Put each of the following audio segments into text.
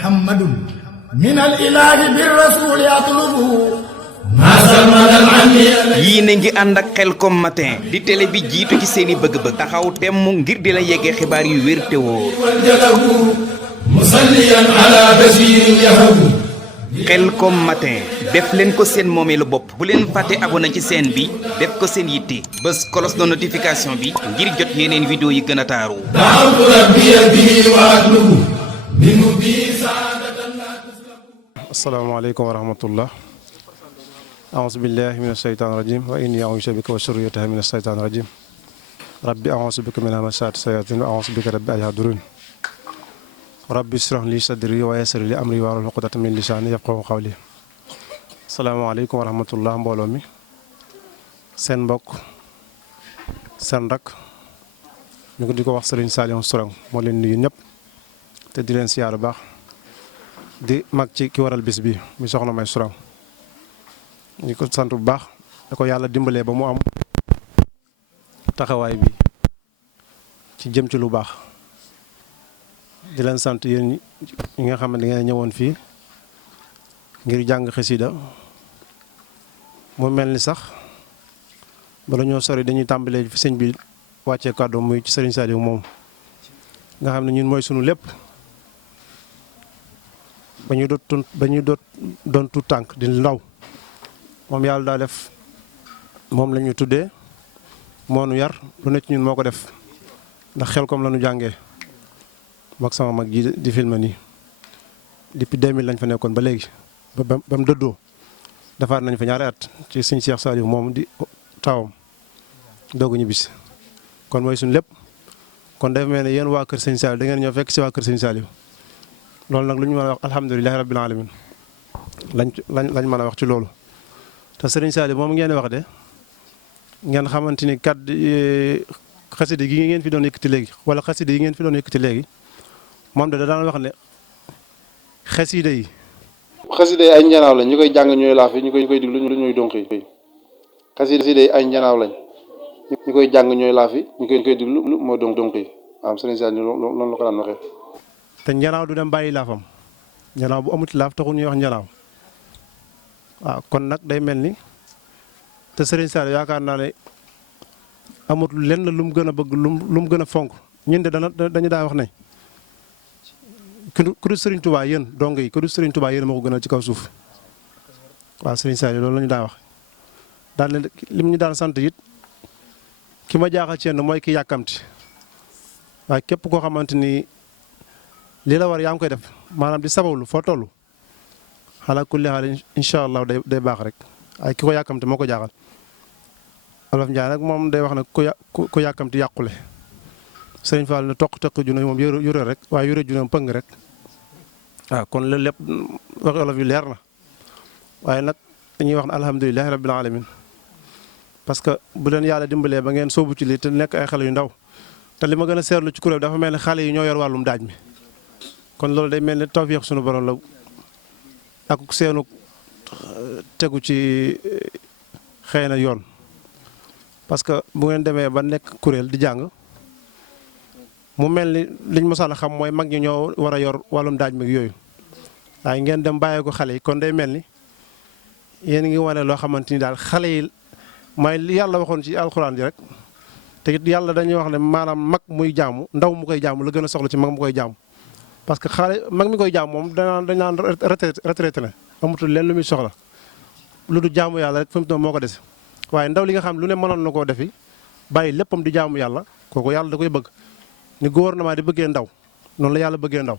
محمد من الإله بالرسول يطلب yii na ngi ànd ak Khelcom matin di télé bi jiitu ci seeni bëgg-bëgg taxaw temm ngir di la yeggee xibaar yu wér te wóor musalliyan ala basirin yahabu Khelcom matin def leen ko seen moomeelu bopp bu leen fàtte abonné ci chaîne bi def ko seen yitte bés cloche de notification bi ngir jot yeneen vidéo yi gën a taaru da'awtu rabbiya bihi wa atlubu minhu bi saadatan la tuslabu. asalaamaaleykum wa rahmatullah aouzu billahi min asheytaan rajim wa inni aouzu bika wa surriyataha min asheytaan rajim rabbi aouzu bika min hamasaati sayatin wa aouzu bika rabbi an yahdurun rabbi ishrah li sadri wa yassir li amri wahlul uqdatan min lisaani yafqahu qawli. asalaamaaleykum wa rahmatullah mbooloo mi seen mbokk seen rak ñu ko di ko wax Serigne Saliou Sourang moo leen nuyu ñëpp te di leen siyaar baax di mag ci ki waral bis bi mi soxna May Sourang ñu ko sant bu baax da ko yàlla dimbalee ba mu am taxawaay bi ci jëm ci lu baax di leen sant yéen ñi nga xam ne ngeen ñëwoon fii ngir jàng xasida mu mel ni sax bala ñoo sori dañuy tàmbalee fi sëñ bi wàccee kàddu muy ci Serigne Saliou moom nga xam ne ñun mooy sunu lépp ba ñuy doon tuut tànk di ndaw moom yàlla daa def moom la ñu tuddee moo nu yar lu ne ci ñun moo ko def ndax Khelcom la ñu jàngee mag sama mag ji di filmé nii depuis 2000 lañ fa nekkoon ba léegi ba mu dëddoo defaat nañ fa ñaari at ci sëñ Cheikh Saliou moom di tawam doogu ñu bis kon mooy suñu lépp kon dafa mel ne yéen waa kër sëñ Saliou da ngeen ñëw fekk si waa kër sëñ Saliou loolu nag lu ñu mën a wax alhamdulilahi rabbil alamin lañ mën a wax ci loolu. te Serigne Saliou moom ngeen wax de ngeen xamante ni kat xasida gi ngeen fi doon yëkkati léegi wala xasida yi ngeen fi doon yëkkati léegi moom de da daan wax ne xasida yi ay njanaaw lañ ñu koy jàng ñooy laaf yi ñu koy diglu ñooy donk yi xasida yi ay njanaaw lañ ñu koy jàng ñooy laaf yi ñu koy diglu mooy donk yi am Serigne Saliou loolu la ko daan waxee. te njanaaw du dem bàyyi laafam njanaaw bu amuti laaf taxul ñuy wax njanaaw waaw kon nag day mel ni te Serigne Saliou yaakaar naa ne amut lenn lu mu gën a bëgg lu mu gën a fonk ñun de dañu daa wax ne ku du Serigne Touba yéen dong yi ku du Serigne Touba yéen ma ko gënal ci kaw suuf waaw Serigne Saliou loolu la ñu daa wax. daal ne lim ñu daan sant it ki ma jaaxal ci yenn mooy ki yàkkamti waaye képp koo xamante ni lii la war yaa ngi koy def maanaam di sabablu foo toll. xalaa kulli xaal incha allah day baax rek ay ki ko yàkkamte moo ko jaaxal Olof Njaay nag moom day wax ne ku yàkkamti yàqule Sëriñ Fall ne toq junne moom yure rek waaye yure junne pëng rek waaw kon loolu lépp wax olof yu leer na waaye nag dañuy wax ne alhamdulilahi rabbil alamin parce que bu leen yàlla dimbalee ba ngeen soobu ci lii te nekk ay xale yu ndaw te li ma gën a seetlu ci kuréel dafa mel ne xale yi ñoo yor wàllum daaj mi kon loolu day mel ne tawfiix sunu borom la ak seenu tegu ci xëy na yoon parce que bu ngeen demee ba nekk kuréel di jàng mu mel ni liñ mosaan a xam mooy mag ñi ñoo war a yor wàllum daaj mi yooyu waaye ngeen dem bàyyee ko xale yi kon day mel ni yéen ngi wane loo xamante ni daal xale yi mooy li yàlla waxoon ci alxuraan ji rek te it yàlla dañuy wax ne maanaam mag muy jaamu ndaw mu koy jaamu la gën a soxla ci mag mu koy jaamu. parce que xale mag mi koy jaamu moom dañ naan retraité na amatul leen lu muy soxla lu du jaamu yàlla rek fi mu toll moo ko dese waaye ndaw li nga xam lu ne mënoon na koo defi bàyyi léppam di jaamu yàlla kooku yàlla da koy bëgg ni gouvernement di bëggee ndaw noonu la yàlla bëggee ndaw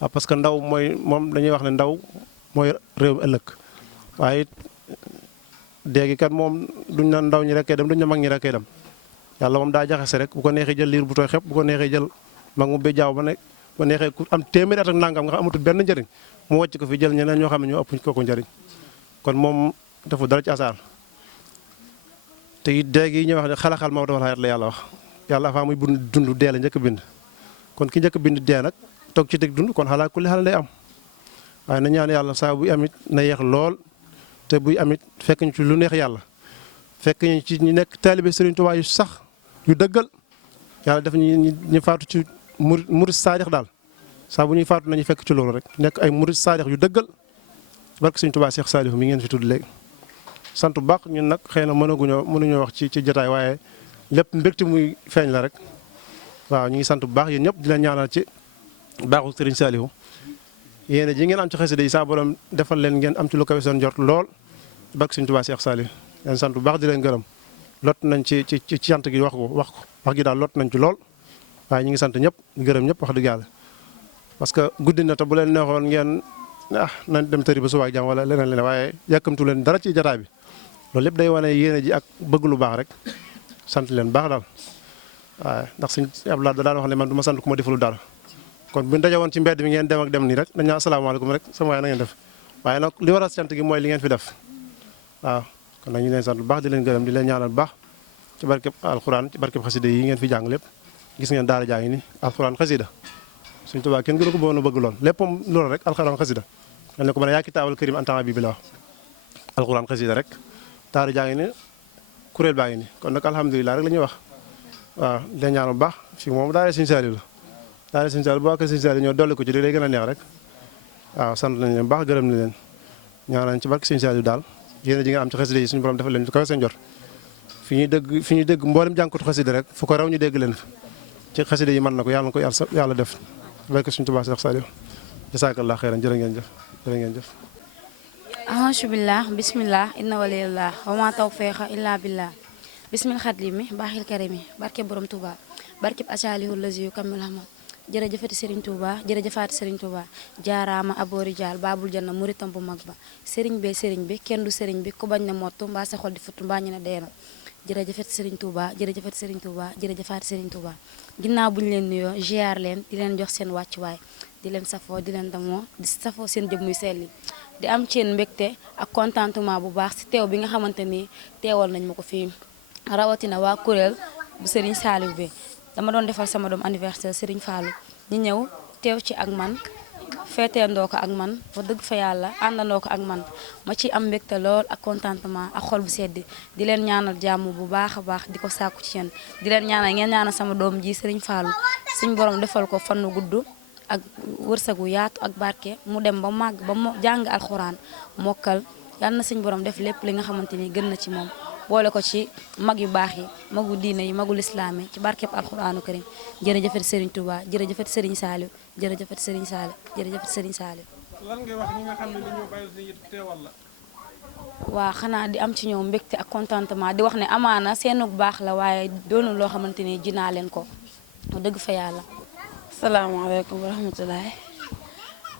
waaw parce que ndaw mooy moom dañuy wax ne ndaw mooy réew ëllëg waaye déegi kat moom duñ na ndaw ñi rekkee dem duñ na mag ñi rekkee dem yàlla moom daa jaxase rek bu ko neexee jël liir bu tooy xepp bu ko neexee jël mag mu béjjaaw ba ne ba neexee ku am téeméeri at ak nangam nga xam amatul benn njëriñ mu wàcc ko fi jël ñeneen ñoo xam ne ñoo ëpp kooku njëriñ kon moom dafa dara ci asaar te it déeg yi ñuy wax ne xalaxal moo dawal xayat la yàlla wax yàlla faa muy dund dee la njëkk bind kon ki njëkk bind dee nag toog ci teg dund kon xalaa kulli xale lay am waaye na ñaan yàlla saa buy amit na yeex lool te buy amit fekk ñu ci lu neex yàlla fekk ñu ci ñu nekk taalibe Serigne Touba yu sax yu dëggal yàlla def ñu faatu ci murid saadix daal saa bu ñuy faatu nañu fekk ci loolu rek nekk ay murid saadix yu dëggal barke Sëriñ Tuubaa Cheikh Saliou mi ngeen fi tudd léegi sant bu baax ñun nag xëy na mënuñoo wax ci jotaay waaye lépp mbégte muy feeñ la rek waaw ñu ngi sant bu baax yéen ñëpp di leen ñaanal ci baaxu Sëriñ Saliou yéen ji ngeen am ci xasida yi saa borom defal leen ngeen am ci lu kawe seen jort lool barke Sëriñ Tuubaa Cheikh Saliou leen sant bu baax di leen gërëm lot nañ ci cant gi wax gi daal lot nañ ci lool waaye ñu ngi sant ñëpp gërëm ñëpp wax dëgg yàlla parce que guddi na te bu leen neexoon ngeen nañ dem tëri ba suba ak jàmm wala leneen waaye yàkkamtu leen dara ci jataay bi loolu lépp day wane yéene ji ak bëgg lu baax rek sant leen baax daal waaye ndax suñ Abdoulaye da daan wax ne man du ma sant ku ma defulu dara kon bu ñu daje woon ci mbedd mi ngeen dem ak dem nii rek dañ naan asalaamaaleykum rek sama waay na ngeen def waaye nag li waral sant gi mooy li ngeen fi def waaw kon nag ñu leen sant bu baax di leen gërëm di leen ñaanal bu baax ci barkeb alxuraan ci barkeb xasida yi ngeen fi jàng lépp gis ngeen daara jaa ngi ni alxuraan xasida Sëriñ Tuubaa kenn gënu ko bëggoon a bëgg lool léppam loolu rek alxuraan xasida dañ ne ko mën a yaa kitaabal karim anta bi la wax alxuraan xasida rek daara jaa ngi ni kuréel baa ngi ni kon nag alhamdulilah rek la ñuy wax waaw di leen ñaanal bu baax fii moom daara Sëriñ Saliou la daara Sëriñ Saliou bu waa kër Sëriñ Saliou ñoo dolli ko ci day gën a neex rek waaw sant nañ leen baax gërëm na leen ñaanal ci barke Sëriñ Saliou daal yéen ji nga am ci xasida yi suñu borom defal leen ci kaw seen jot fi ñuy dégg mboolem jànkatu xasida rek fu ko raw ñu dégg leen ci xasida yi mën na ko yàlla def barke Sëriñ Tuubaa Cheikh Saliou jazakallah xeyran jërë ngeen jëf ahonsu billah bismillah inna waliyallah wa ma tawfiqa illa billah bismil xadlimi baaxil karimi barke borom Touba barke asalihu lazi kamil hamad jërëjëfati Serigne Touba jërëjëfaati Serigne Touba jaaraama aboori jaal baabul janna muritam bu mag ba Serigne bi kenn du Serigne bi ku bañ na mottu mbaa sa xol di futtu mbaa ñu ne deena jërëjëfati Serigne Touba jërëjëfati Serigne Touba jërëjëfaati Serigne Touba ginnaaw bu ñu leen nuyoo ziar leen di leen jox seen wàccuwaay di leen safoo di leen damoo di safoo seen jëm muy selli di am ci yéen mbégte ak contentement bu baax si teew bi nga xamante ni teewal nañ ma ko fii rawatina waa kuréel bu Serigne Saliou bi dama doon defal sama doom anniversaire Serigne Fallou ñi ñëw teew ci ak man feeteendoo ko ak man wax dëgg fa yàlla àndandoo ko ak man ma ci am mbégte lool ak contentement ak xol bu sedd di leen ñaanal jàmm bu baax a baax di ko sàkku ci yéen di leen ñaanal ngeen ñaanal sama doom ji Serigne Fallou suñ borom defal ko fannu gudd ak wërsëgu yaatu ak barke mu dem ba màgg ba mu jàng alxuraan mokkal yàlla na suñ borom def lépp li nga xamante ni gën na ci moom boole ko ci mag yu baax yi magu diine yi magu lislaam yi ci barkeb alxuraanu karim jërëjëfati Serigne Touba jërëjëfati Serigne Saliou jërëjëfati Serigne Saliou jërëjëfati Serigne Saliou. lan ngay wax ñi nga xam ne dañoo bàyyi si teewal la. waa xanaa di am ci ñoom mbégte ak contentement di wax ne amaana seenu baax la waaye doonul loo xamante ni ji naa leen ko dëgg fa yàlla. salaamaaleykum wa rahmatulah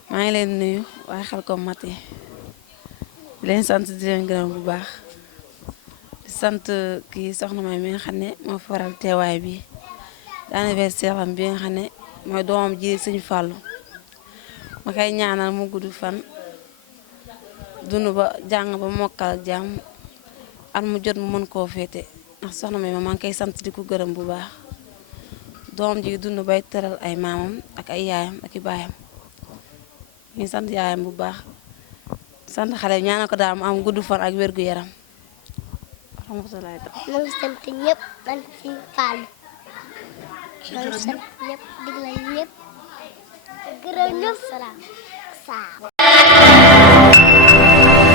maa ngi leen nuyu waaye Khelcom Matin di leen sant di leen gërëm bu baax di sant kii soxna May mi nga xam ne moo faral teewaay bi di anniversaire am bi nga xam ne mooy doomam ji Sëñ Fallou ma koy ñaanal mu gudd fan dund ba jàng ba mokkal ak jàmm at mu jot mu mën koo féete ndax soxna May maa ngi koy sant di ko gërëm bu baax. doom ji dund bay teral ay maamam ak ay yaayam ak i baayam ñu sant yaayam bu baax sant xale ñaanal ko daal mu am gudd fan ak wérgu yaram rahmatullahi taala ma ngi sant ñëpp man fi Fallou ma ngi sant ñëpp digle ñëpp gërëm ñëpp salaam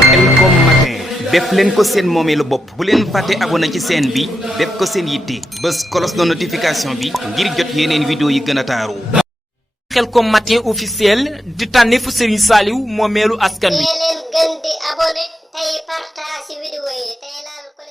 Khelcom Matin def leen ko seen moomeelu bopp bu leen fàtte abonné ci chaîne bi def ko seen yitte bës cloche de notification bi ngir jot yeneen vidéo yi gën a taaru. Khelcom Matin officiel di tànneefu Serigne Saliou moomeelu askan wi. leen gën di abonné tey partage vidéo yi tey laal ko